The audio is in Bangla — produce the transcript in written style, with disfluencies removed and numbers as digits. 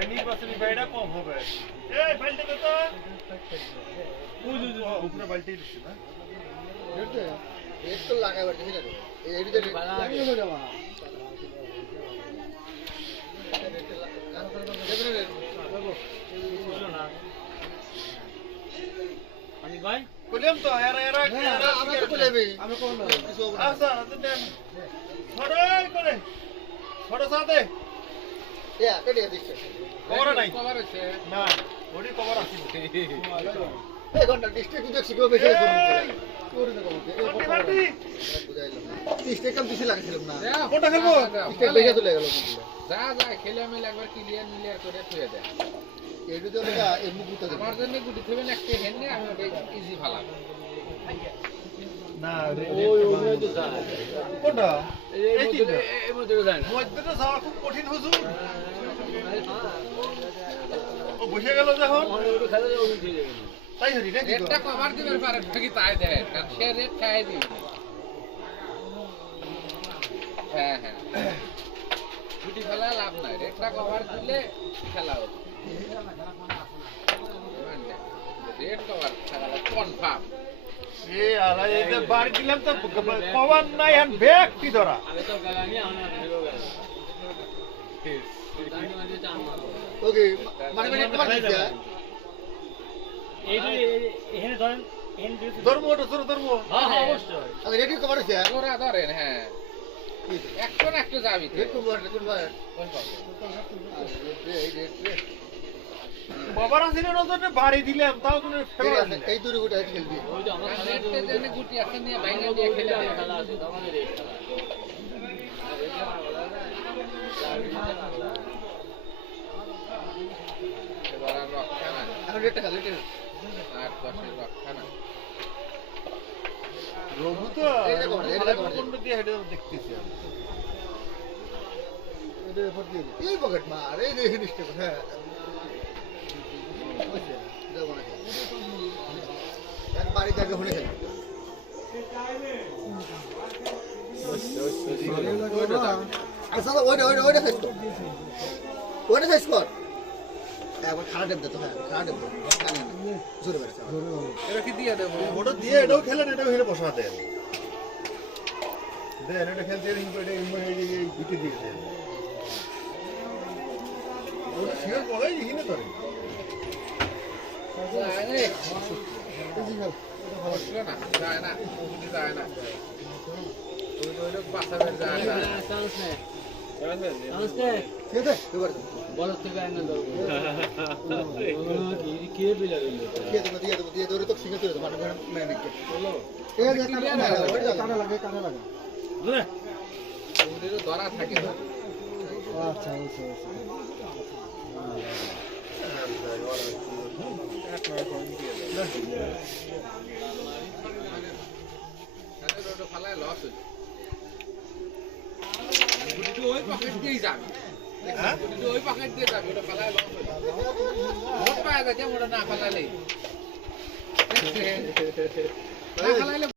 মানে নির্বাচনী ব্যয়টা কম হবে। এই বালতি কত? উপরে বালতি দিচ্ছি না? রেট তো লাগাবার দেখি না এই যে লাগিয়ে দেবো না আমি ভাই কইলাম তো এরা আমি তো কইলামই আমি কোন না আচ্ছা দেন ছড়াই করে ছড়া সাথে ইয়া কেটে দিচ্ছে কভার নাই কভার আছে না ওডি কভার আছে এই ঘন্টা ডিস্ট্রিক্ট দেখছি গো বেশি করে না কমতে বালতি বুঝাইলাম ডিস্ট্রিক্ট কম বেশি লাগছিলাম না কোনটা খেলবো ডিস্ট্রিক্ট বেশি চলে গেল যা খেলে আমি একবার ক্লিয়ার করে থুয়ে দেয় এইটু তো না এমনি গুতা দেব আমার জন্য গুটি থবেন একটা হেনে আমি ওটা ইজি ফালাবো না ওই তো যায় কোনটা এই মধ্যে যায় না মধ্যে তো যাওয়া খুব কঠিন হুজুর ও বসে গেল যখন তাই হরি নাকি রেটটা কভার দিবার পারে নাকি তাই দেয় কারণ সে রেট খাই দিবে হ্যাঁ গুটি ফেলা লাভ নাই রেটটা কভার দিলে খেলা হবে রেট কভার খেলা কনফার্ম এ আলা এইটা বাড়ি দিলাম তো কভার নাই আর ব্যাগ কি ধরা আমি তো গালানি আমরা ভিডিও গেল ওকে মানে একটা দিছে এইটা এখানে ধরেন ধর্ম ওটা ধর্ম হ্যাঁ অবশ্যই আমি রেডি কভার আছে ওরা ধরেন হ্যাঁ একটা যাবি রেড কভার কোন ভাই কোন পাবে এই রেড বাবার আসলে নজরে বাড়ি দিলাম তাও কোনো ফেলা নেই এই দূরে গুটা খেলবি ওই যে আমার রেটটা জন্য গুটি একটা নিয়ে বাইরে দিয়ে খেলে দেয় খেলা আছে আমাদের এই খেলা এবার আর রক্ষা না এখন রেডটা খেল রেড 8-10 রক্ষা না রঘু তো কোন দিয়ে হেডে দেখতেছি আমি এটা ফট দিয়ে এই পকেট মার এই দেখি নিশ্চয় হ্যাঁ দেবো না এক বাড়ি থেকে হলে খেল আচ্ছা ওইটা ফেস কর ওইটা ফেস কর একবার খারাপ দেব তো হ্যাঁ খারাপ দেব কানে জোরে বেড়েছে এটা কি দিয়ে দেবো ওটা দিয়ে এটাও খেলেন এটাও হেরে বসা দেন দেন এটা খেলতে এই গুটি দিয়ে দেন ওটা শিওর বলাই হিনে করে যায় না গুটি যায় না ওই বাসাবের যায় না চান্স নেই চান্স ঠিক আছে এবার বড় থেকে আইনা দাও কে বিলা দিল দিয়ে দেবো তো সিঙ্গেল তুলে দেবো মানে মানে নাকি ঠিক আছে কানে লাগে বুঝলে ওদের ধরা থাকে আচ্ছা আচ্ছা ফালায় লস হইল গুটিটি ওই পকেট দিয়েই যাবে গুটিটি ওই পকেট দিয়ে যাবে ওটা ফালায় লস হইল ভোট পাওয়া যায় ওটা না ফালাইলে না ফালাইলে